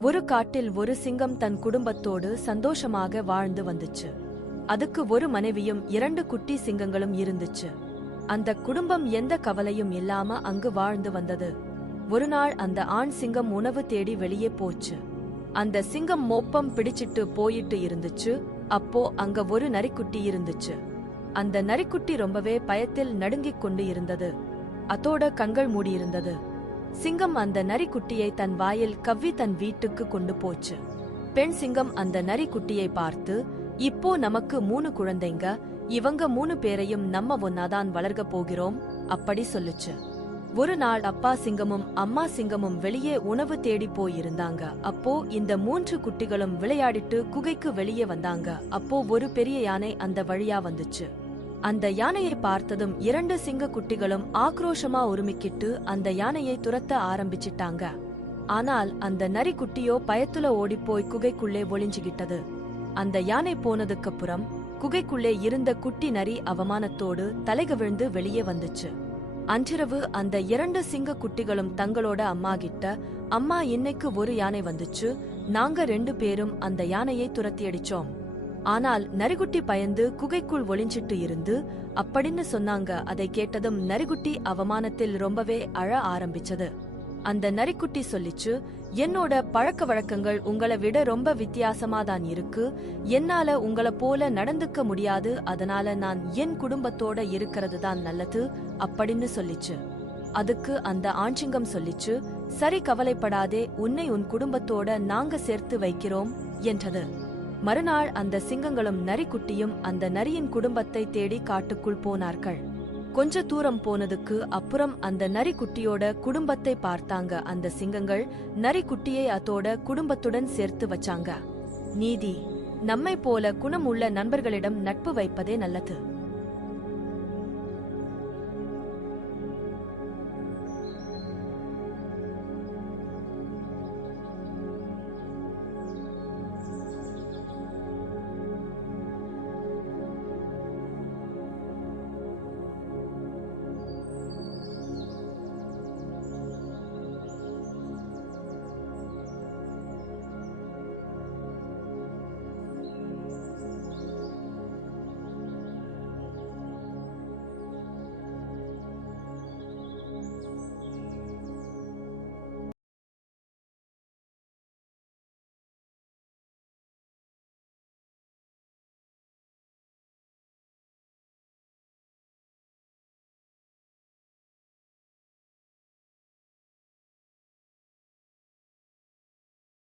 ஒரு காட்டில் ஒரு சிங்கம் தன் குடும்பத்தோடு சந்தோஷமாக வாழ்ந்து வந்துச்சு. அதுக்கு ஒரு மனைவியும் இரண்டு குட்டி சிங்கங்களும் இருந்துச்சு. அந்த குடும்பம் எந்த கவலையும் இல்லாம அங்கு வாழ்ந்து வந்தது. ஒரு நாள் அந்த ஆண் சிங்கம் உணவு தேடி வெளியே போச்சு. அந்த சிங்கம் மோப்பம் பிடிச்சிட்டு போயிட்டு இருந்துச்சு. அப்போ அங்க ஒரு நரிக்குட்டி இருந்துச்சு. அந்த நரிக்குட்டி ரொம்பவே பயத்தில் நடுங்கிக் கொண்டு இருந்தது. அதோட கண்கள் மூடியிருந்தது. சிங்கம் அந்த நரிக்குட்டியை தன் வாயில் கவ்வி தன் வீட்டுக்கு கொண்டு போச்சு. பெண் சிங்கம் அந்த நரிக்குட்டியை பார்த்து இப்போ நமக்கு மூணு குழந்தைங்க இவங்க மூணு பேரையும் நம்ம ஒன்னாதான் வளர்க்க போகிறோம் அப்படி சொல்லுச்சு. ஒரு நாள் அப்பா சிங்கமும் அம்மா சிங்கமும் வெளியே உணவு தேடி போயிருந்தாங்க. அப்போ இந்த மூன்று குட்டிகளும் விளையாடிட்டு குகைக்கு வெளியே வந்தாங்க. அப்போ ஒரு பெரிய யானை அந்த வழியா வந்துச்சு. அந்த யானையை பார்த்ததும் இரண்டு சிங்க குட்டிகளும் ஆக்ரோஷமா உருமிக்கிட்டு அந்த யானையை துரத்த ஆரம்பிச்சிட்டாங்க. ஆனால் அந்த நரிக்குட்டியோ பயத்துல ஓடிப்போய் குகைக்குள்ளே ஒளிஞ்சுகிட்டது. அந்த யானை போனதுக்கப்புறம் குகைக்குள்ளே இருந்த குட்டி நரி அவமானத்தோடு தலைகவிழ்ந்து வெளியே வந்துச்சு. அன்றிரவு அந்த இரண்டு சிங்க குட்டிகளும் தங்களோட அம்மா கிட்ட அம்மா இன்னைக்கு ஒரு யானை வந்துச்சு. நாங்க ரெண்டு பேரும் அந்த யானையை துரத்தி அடிச்சோம் ஆனால் நரிகுட்டி பயந்து குகைக்குள் ஒளிஞ்சிட்டு இருந்து அப்படின்னு சொன்னாங்க. அதை கேட்டதும் நரிகுட்டி அவமானத்தில் ரொம்பவே அழ ஆரம்பிச்சது. அந்த நரிக்குட்டி சொல்லிச்சு என்னோட பழக்க வழக்கங்கள் உங்களை விட ரொம்ப வித்தியாசமா தான் இருக்கு. என்னால உங்களை போல நடந்துக்க முடியாது. அதனால நான் என் குடும்பத்தோட இருக்கிறது தான் நல்லது அப்படின்னு சொல்லிச்சு. அதுக்கு அந்த ஆஞ்சிங்கம் சொல்லிச்சு சரி கவலைப்படாதே. உன்னை உன் குடும்பத்தோட நாங்க சேர்த்து வைக்கிறோம் என்றது. மறுநாள் அந்த சிங்கங்களும் நரிக்குட்டியும் அந்த நரியின் குடும்பத்தை தேடி காட்டுக்குள் போனார்கள். கொஞ்ச தூரம் போனதுக்கு அப்புறம் அந்த நரிக்குட்டியோட குடும்பத்தை பார்த்தாங்க. அந்த சிங்கங்கள் நரிக்குட்டியை அதோட குடும்பத்துடன் சேர்த்து வச்சாங்க. நீதி நம்மை போல குணமுள்ள நண்பர்களிடம் நட்பு வைப்பதே நல்லது.